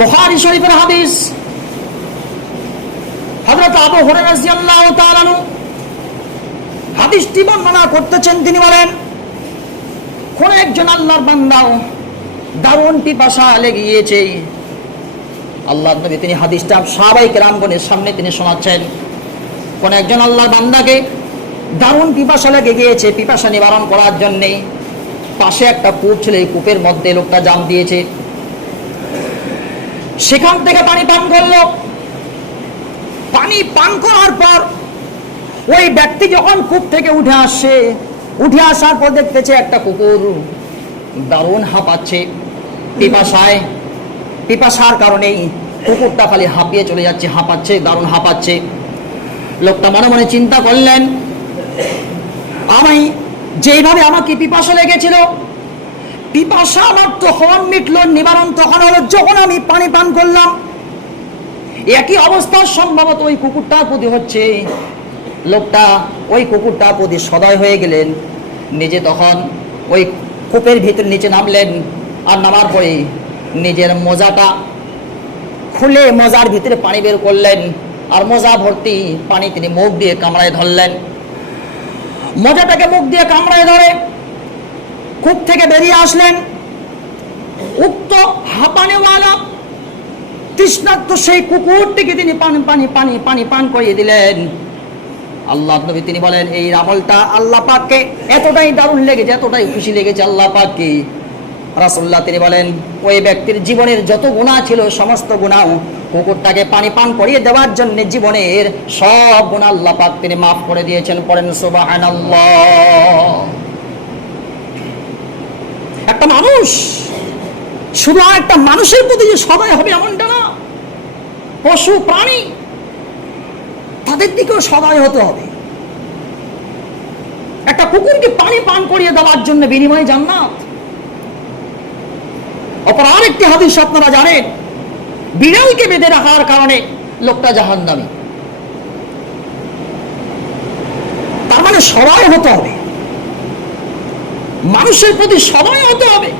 বুখারী শরীফের হাদিস। হযরত হাদিসটি বর্ণনা করতেছেন, তিনি বলেন, কোন একজন আল্লাহর বান্দাও দারুণ পিপাসা লেগে গিয়েছে আল্লাহ নবী তিনি হাদিসটা সবাই রামগণের সামনে তিনি শোনাচ্ছেন, কোন একজন আল্লাহর বান্দাকে দারুণ পিপাসা লেগে গিয়েছে পিপাসা নিবারণ করার জন্যে পাশে একটা কূপ ছিল, এই কূপের মধ্যে লোকটা জাম দিয়েছে। সেখান থেকে পানি পান করল। পানি পান করার পর ওই ব্যক্তি যখন কূপ থেকে উঠে আসছে উঠে আসার পর দেখতেছে একটা কুকুর দারুণ হাঁপাচ্ছে। পিপাসায়, পিপাসার কারণেই কুকুরটা খালি হাঁপিয়ে চলে যাচ্ছে, হাঁপাচ্ছে, দারুণ হাঁপাচ্ছে। লোকটা মনে মনে চিন্তা করলেন, আমি যেভাবে আমাকে পিপাসা লেগেছিল পিপাসা আমার তখন মিটল, নিবারণ তখন হলো, যখন আমি পানি পান করলাম। একই অবস্থা সম্ভবত ওই কুকুরটার প্রতি হচ্ছে। লোকটা ওই কুকুরটার প্রতি সদয় হয়ে গেলেন। নিজে তখন ওই কূপের ভিতরে নিচে নামলেন আর নামার পরে নিজের মোজাটা খুলে মোজার ভিতরে পানি বের করলেন আর মোজা ভর্তি পানি তিনি মুখ দিয়ে কামড়ায় ধরলেন। মোজাটাকে মুখ দিয়ে কামড়ায় ধরে। কূপ থেকে বেরিয়ে আসলেন। উক্ত হাঁপানেওয়ালা তৃষ্ণার্ত সেই কুকুরটিকে তিনি পানি পানি পানি পানি পান করিয়ে দিলেন। আল্লাহ নবী তিনি বলেন, এই আমলটা আল্লাহ পাককে এতটাই দারুণ লেগেছে, এতটাই খুশি লেগেছে আল্লাহ পাককে। রাসুল্লাহ তিনি বলেন, ওই ব্যক্তির জীবনের যত গুণা ছিল, সমস্ত গুণাও কুকুরটাকে পানি পান করিয়ে দেওয়ার জন্য জীবনের সব গুণা আল্লাহ পাক তিনি মাফ করে দিয়েছেন, পড়েন সুবহানাল্লাহ। একটা মানুষ? শুধু একটা মানুষের প্রতি যে সদয় হবে এমনটা না। পশু, প্রাণী, তাদের দিকেও সদয় হতে হবে। একটা কুকুরকে পানি পান করিয়ে দেওয়ার জন্য বিনিময়ে জান্নাত। অপর আরেকটি হাদিস আপনারা জানেন, বিড়ালকে বেঁধে রাখার কারণে লোকটা জাহান জাহান্নামী। তার মানে সবাই হতে হবে। মানুষের প্রতি সময় হতে হবে।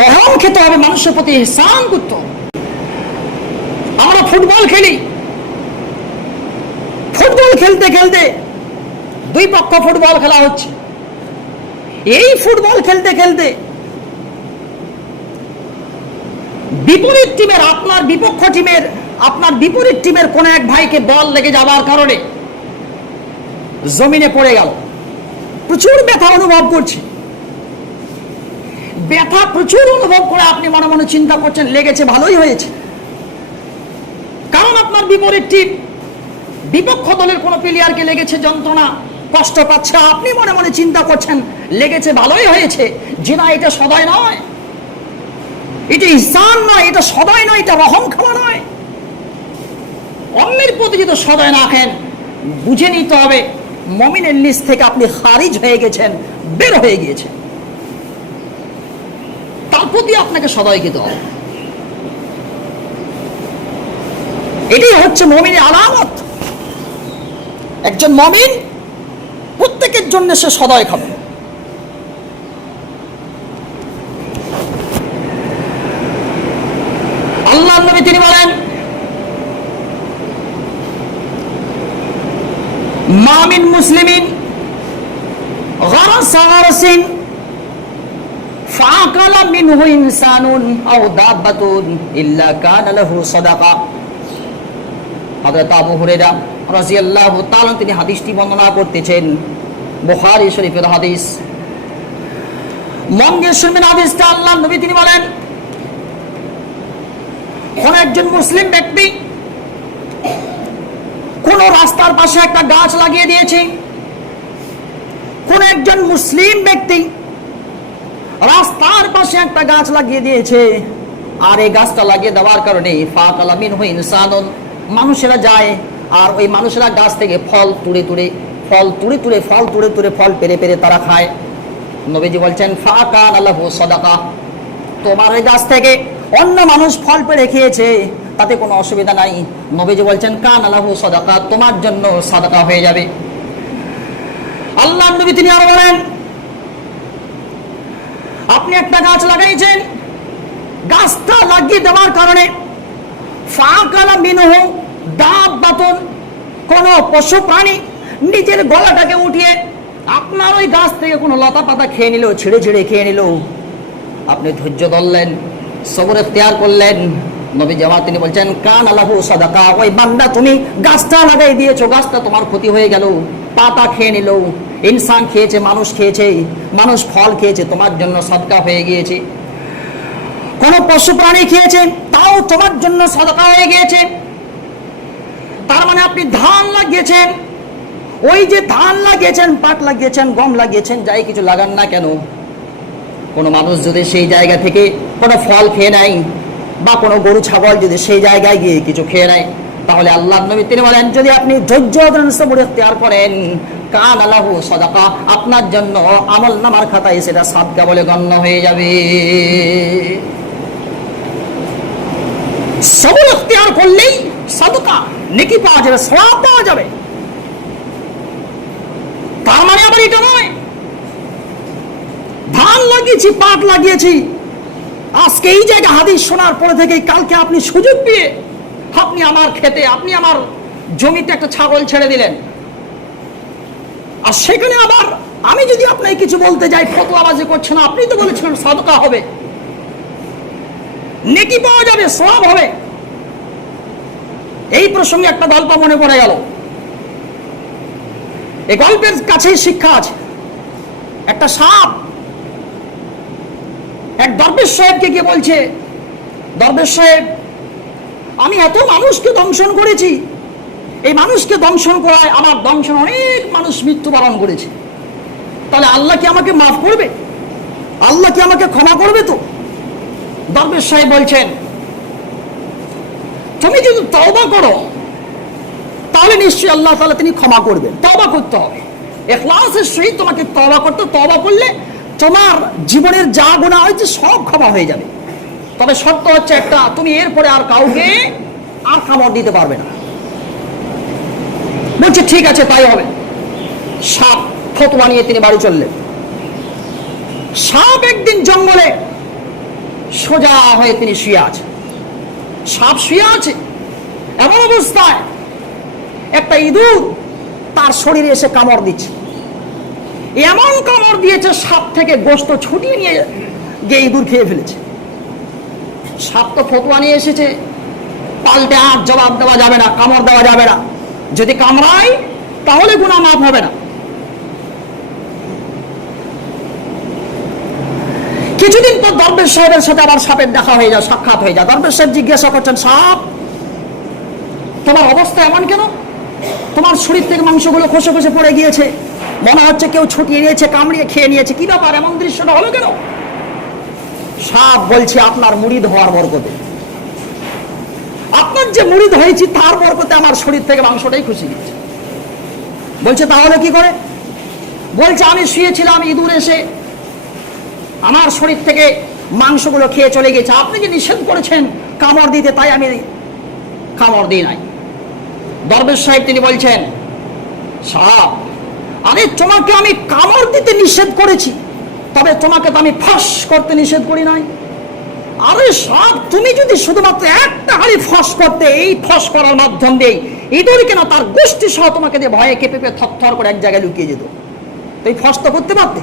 রহম খেতে হবে, মানুষের প্রতি ইহসান করতে আমরা ফুটবল খেলি। ফুটবল খেলতে খেলতে দুই পক্ষ ফুটবল খেলা হচ্ছে। এই ফুটবল খেলতে খেলতে বিপরীত টিমের আপনার বিপক্ষ টিমের, আপনার বিপরীত টিমের কোন এক ভাইকে বল লেগে যাওয়ার কারণে জমিনে পড়ে গেল। প্রচুর ব্যথা অনুভব করছি। ব্যথা প্রচুর অনুভব করে আপনি মনে মনে চিন্তা করছেন, লেগেছে, ভালোই হয়েছে। কারণ আপনার বিপরীত টিম, বিপক্ষ দলের কোনো প্লেয়ারকে লেগেছে যন্ত্রণা, কষ্ট পাচ্ছে, আপনি মনে মনে চিন্তা করছেন, লেগেছে, ভালোই হয়েছে, যে না, এটা সদয় নয়। এটা ইসান নয়, এটা সদয় নয়, এটা রহম খাওয়া নয়। অন্যের প্রতি যদি সদয় না রাখেন বুঝে নিতে হবে মমিনের লিস্ট থেকে আপনি খারিজ হয়ে গেছেন, বের হয়ে গিয়েছেন। তার প্রতি আপনাকে সদয়কে দেওয়া এটাই হচ্ছে মমিনের আলামত। একজন মমিন প্রত্যেকের জন্য সে সদয় খাবে আল্লাহ নবী তিনি বলেন মামিন মুসলিমিন মিনহু ইনসানুন আও দাব্বাতুন ইল্লা কানা লাহু সাদাকা। হযরত আবু হুরায়রা রাদিয়াল্লাহু তাআলা তিনি হাদিসটি বর্ণনা করতেছেন, বুখারী শরীফের হাদিস। মন শুনবেন হাদিসটা আল্লাহ নবী তিনি বলেন, কোন একজন মুসলিম ব্যক্তি কোন রাস্তার পাশে একটা গাছ লাগিয়ে দিয়েছে। কোন একজন মুসলিম ব্যক্তি রাস্তার পাশে একটা গাছ লাগিয়ে দিয়েছে আর এই গাছটা লাগিয়ে দেওয়ার কারণে মানুষেরা যায় আর ওই মানুষেরা গাছ থেকে ফল তুড়ে তুড়ে ফল তুড়ে তুড়ে ফল তুড়ে তুড়ে ফল পেরে পেরে তারা খায়। নবীজি বলছেন ফাকান আল্লাহ সদাকা। তোমার ওই গাছ থেকে অন্য মানুষ ফল পেরে খেয়েছে। তাতে কোনো অসুবিধা নাই। নবীজি বলছেন, কান আল্লাহ সদাকা তোমার জন্য সাদাকা হয়ে যাবে। আল্লাহ নবী তিনি আরও বলেন, আপনি একটা গাছ লাগাইছেন, গাছটা লাগিয়ে দেওয়ার কারণে ফাঁকালা মিনহ ডাব বাতন, কোন পশু প্রাণী নিজের গলাটাকে উঠিয়ে আপনার ওই গাছ থেকে কোনো লতা পাতা খেয়ে নিল, ছিঁড়ে ছিঁড়ে খেয়ে নিল। আপনি ধৈর্য ধরলেন, সবর তেয়ার করলেন। নবী জামা তিনি বলছেন, কান আল্লাহু সাদাকা, ওই বান্দা তুমি গাছটা লাগাই দিয়েছ, গাছটা তোমার ক্ষতি হয়ে গেল, পাতা খেয়ে নিল, ইনসান খেয়েছে, মানুষ খেয়েছে, মানুষ ফল খেয়েছে, তোমার জন্য সদকা হয়ে গিয়েছে। কোন পশু প্রাণী খেয়েছে, তাও তোমার জন্য সদকা হয়ে গিয়েছে। তার মানে আপনি ধান লাগিয়েছেন, ওই যে ধান লাগিয়েছেন, পাট লাগিয়েছেন, গম লাগিয়েছেন, যাই কিছু লাগান না কেন? কোনো মানুষ যদি সেই জায়গা থেকে কোনো ফল খেয়ে নেয় বা কোনো গরু, ছাগল যদি সেই জায়গায় গিয়ে কিছু খেয়ে নেয়, তাহলে আল্লাহ নবী তিনি বলেন, যদি আপনি ধৈর্য সবর করেন, কান আল্লাহু সদাকা, আপনার জন্য আমল নামার খাতায় সেটা সাদকা বলে গণ্য হয়ে যাবে। সবর ইখতিয়ার করলেই সাদকা, নেকি পাওয়া যাবে, সওয়াব পাওয়া যাবে। তার মানে আবার এটা নয়। ধান লাগিয়েছি, পাট লাগিয়েছি আজকে এই জায়গায় হাদিস শোনার পরে থেকে কালকে আপনি সুযোগ পেয়ে আপনি আমার খেতে, আপনি আমার জমিতে একটা ছাগল ছেড়ে দিলেন। আর সেখানে আবার আমি যদি আপনাকে কিছু বলতে যাই, ফতোয়াবাজি করছেন, আপনি তো বলেছিলেন সাদকা হবে। নেকি পাওয়া যাবে সব হবে। এই প্রসঙ্গে একটা গল্প মনে পড়ে গেল। এই গল্পের কাছেই শিক্ষা আছে। একটা সাপ এক দরবেশ সাহেবকে গিয়ে বলছে, দরবেশ সাহেব, আমি এত মানুষকে দংশন করেছি। এই মানুষকে দংশন করায় আমার দংশন অনেক মানুষ মৃত্যুবরণ করেছে। তাহলে আল্লাহ কি আমাকে মাফ করবে? আল্লাহ কি আমাকে ক্ষমা করবে তো? দরবেশ সাহেব বলছেন, তুমি যদি তওবা করো, তাহলে নিশ্চয়ই আল্লাহ তাআলা তিনি ক্ষমা করবেন। তওবা করতে হবে। এখলাসের সহিত তোমাকে তওবা করতে তওবা করলে তোমার জীবনের যা গুণা হয়েছে সব ক্ষমা হয়ে যাবে। তবে সত্য হচ্ছে একটা, তুমি এরপরে আর কাউকে আর খাবার দিতে পারবে না। বলছে, ঠিক আছে, তাই হবে। সাপ ফতোয়া নিয়ে তিনি বাড়ি চললেন। সাপ একদিন জঙ্গলে সোজা হয়ে তিনি শুয়ে আছে। সাপ শুয়ে আছে, এমন অবস্থায় একটা ইঁদুর তার শরীরে এসে কামড় দিচ্ছে। এমন কামড় দিয়েছে, সাপ থেকে গোস্ত ছুটিয়ে নিয়ে গিয়ে ইঁদুর খেয়ে ফেলেছে। সাপ তো ফতুয়া নিয়ে এসেছে। পাল্টে আর জবাব দেওয়া যাবে না, কামড় দেওয়া যাবে না। যদি কামড়ায়, তাহলে গুণা মাফ হবে না। কিছুদিন পর দরবেশ সাহেবের সাথে আবার সাপের দেখা হয়ে যায়, সাক্ষাৎ হয়ে যায়। দরবেশ সাহেব জিজ্ঞাসা করছেন, সাপ, তোমার অবস্থা এমন কেন? তোমার শরীর থেকে মাংসগুলো খসে খসে পড়ে গিয়েছে। মনে হচ্ছে কেউ ছুটিয়ে নিয়েছে, কামড়িয়ে খেয়ে নিয়েছে। কি ব্যাপার? এমন দৃশ্যটা হলো কেন? সাপ বলছে, আপনার মুড়ি ধোয়ার বরকতে। আপনার যে মুড়ি ধরেছি তার বরকতে আমার শরীর থেকে মাংসটাই খুশি গেছে। বলছে, তাহলে কি করে? বলছে, আমি শুয়েছিলাম ইঁদুর এসে আমার শরীর থেকে মাংসগুলো খেয়ে চলে গেছে। আপনি যে নিষেধ করেছেন কামড় দিতে, তাই আমি কামড় দিই নাই। দরবেশ সাহেব তিনি বলছেন, সাপ আরে, তোমাকে আমি কামড় দিতে নিষেধ করেছি, তবে তোমাকে তো আমি ফাঁস করতে নিষেধ করি নাই। আরে সাপ, তুমি যদি শুধুমাত্র একটা হাড়ি ফস করতে এই ফস করার মাধ্যম দিয়ে ইঁদুর কেন তার গোষ্ঠী সহ তোমাকে দিয়ে ভয়ে কেঁপে পেয়ে থর করে এক জায়গায় লুকিয়ে যেত? এই ফস তো করতে পারতে।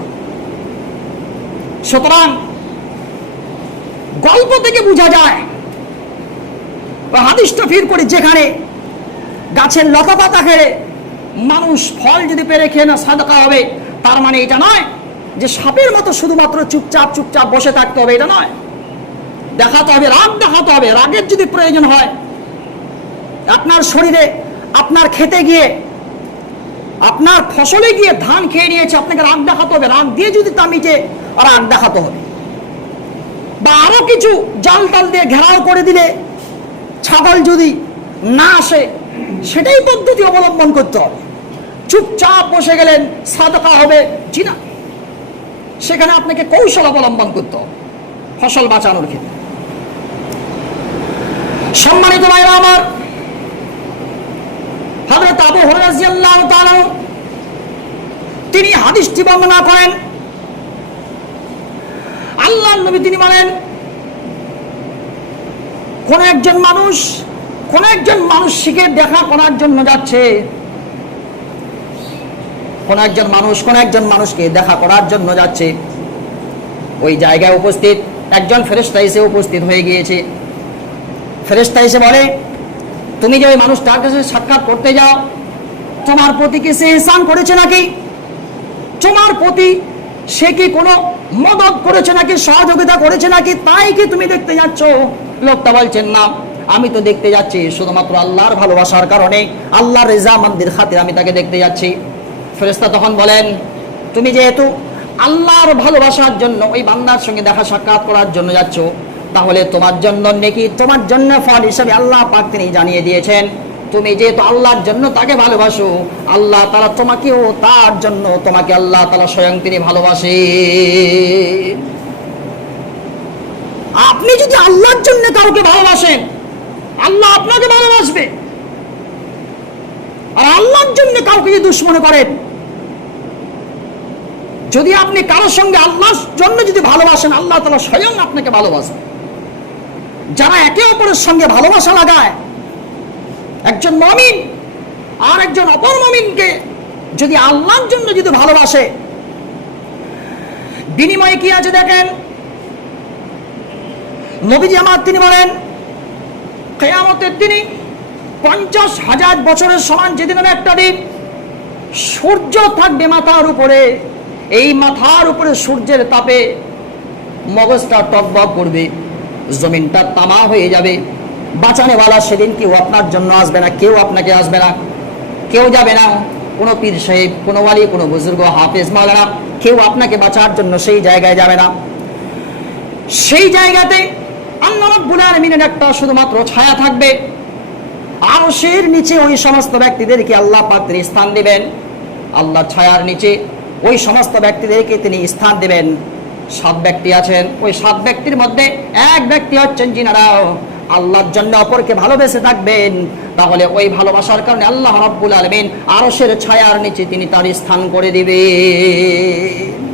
সুতরাং গল্প থেকে বোঝা যায়, হাদিসটা ফির করে যেখানে গাছের লতা পাতা খেয়ে মানুষ ফল যদি পেরে খেয়ে না সাদকা হবে। তার মানে এটা নয় যে সাপের মতো শুধুমাত্র চুপচাপ চুপচাপ বসে থাকতে হবে, এটা নয়। দেখাতে হবে, রাগ দেখাতে হবে। রাগের যদি প্রয়োজন হয়, আপনার শরীরে, আপনার খেতে গিয়ে, আপনার ফসলে গিয়ে ধান খেয়ে নিয়েছে, আপনাকে রাগ দেখাতে হবে। রাগ দিয়ে যদি তা মিটে রাগ দেখাতে হবে। বা আরও কিছু জাল টাল দিয়ে ঘেরাও করে দিলে ছাগল যদি না আসে সেটাই পদ্ধতি অবলম্বন করতে হবে। চুপচাপ বসে গেলেন, সাদকা হবে, জি না। সেখানে আপনাকে কৌশল অবলম্বন করতে হবে, ফসল বাঁচানোর ক্ষেত্রে। সম্মানিত ভাইরা আমার, হযরত আবু তাআলা তিনি হাদিসটি বর্ণনা করেন। আল্লাহ নবী তিনি বলেন, কোন একজন মানুষ কোন একজন মানুষ মানুষকে দেখা করার জন্য যাচ্ছে কোন একজন মানুষ, কোন একজন মানুষকে দেখা করার জন্য যাচ্ছে ওই জায়গায় উপস্থিত একজন ফেরেস্তা এসে উপস্থিত হয়ে গিয়েছে। ফেরেস্তা এসে বলে, তুমি যে ওই মানুষটার কাছে সাক্ষাৎ করতে যাও, তোমার প্রতি কি সে ইহসান করেছে নাকি? তোমার প্রতি সে কি কোনো মদত করেছে নাকি, সহযোগিতা করেছে নাকি, তাই কি তুমি দেখতে যাচ্ছ? লোকটা বলছেন, না। আমি তো দেখতে যাচ্ছি শুধুমাত্র আল্লাহর ভালোবাসার কারণে, আল্লাহর রেজা মন্দির খাতির আমি তাকে দেখতে যাচ্ছি। ফেরেস্তা তখন বলেন, তুমি যেহেতু আল্লাহর ভালোবাসার জন্য ওই বান্দার সঙ্গে দেখা সাক্ষাৎ করার জন্য যাচ্ছ, তাহলে তোমার জন্য নেকি, তোমার জন্য ফল হিসাবে আল্লাহ পাক তিনি জানিয়ে দিয়েছেন। তুমি যেহেতু আল্লাহর জন্য তাকে ভালোবাসো, আল্লাহ তারা তোমাকেও তার জন্য তোমাকে আল্লাহ তালা স্বয়ং তিনি ভালোবাসে। আপনি যদি আল্লাহর জন্য কাউকে ভালোবাসেন আল্লাহ আপনাকে ভালোবাসবে। আর আল্লাহর জন্য কাউকে যদি দুশ্মনে করেন, যদি আপনি কারোর সঙ্গে আল্লাহর জন্য যদি ভালোবাসেন, আল্লাহ তালা স্বয়ং আপনাকে ভালোবাসবে। যারা একে অপরের সঙ্গে ভালোবাসা লাগায়, একজন মমিন আর একজন অপর মমিনকে যদি আল্লাহর জন্য যদি ভালোবাসে, বিনিময়ে কি আছে দেখেন? নবীজি আমার তিনি বলেন কেয়ামতের তিনি পঞ্চাশ হাজার বছরের সমান যেদিন একটা দিন, সূর্য থাকবে মাথার উপরে। এই মাথার উপরে সূর্যের তাপে মগজটা টকবক করবে, জমিনটা তামা হয়ে যাবে। বাঁচানেওয়ালা সেদিন কেউ আপনার জন্য আসবে না, কেউ আপনাকে আসবে না, কেউ যাবে না। কোনো পীর সাহেব, কোনো ওয়ালি, কোনো বুজুর্গ, হাফেজ, মাওলানা, কেউ আপনাকে বাঁচার জন্য সেই জায়গায় যাবে না। সেই জায়গাতে আল্লাহ রাব্বুল একটা শুধুমাত্র ছায়া থাকবে। আরশের নিচে ওই সমস্ত ব্যক্তিদেরকে আল্লাহ পাক তিনি স্থান দিবেন। আল্লাহ ছায়ার নিচে ওই সমস্ত ব্যক্তিদেরকে তিনি স্থান দিবেন। সাত ব্যক্তি আছেন। ওই সাত ব্যক্তির মধ্যে এক ব্যক্তি হচ্ছেন যিনারা আল্লাহর জন্য অপরকে ভালোবেসে থাকবেন। তাহলে ওই ভালোবাসার কারণে আল্লাহ রাব্বুল আলামিন আরশের ছায়ার নিচে তিনি তার স্থান করে দিবেন।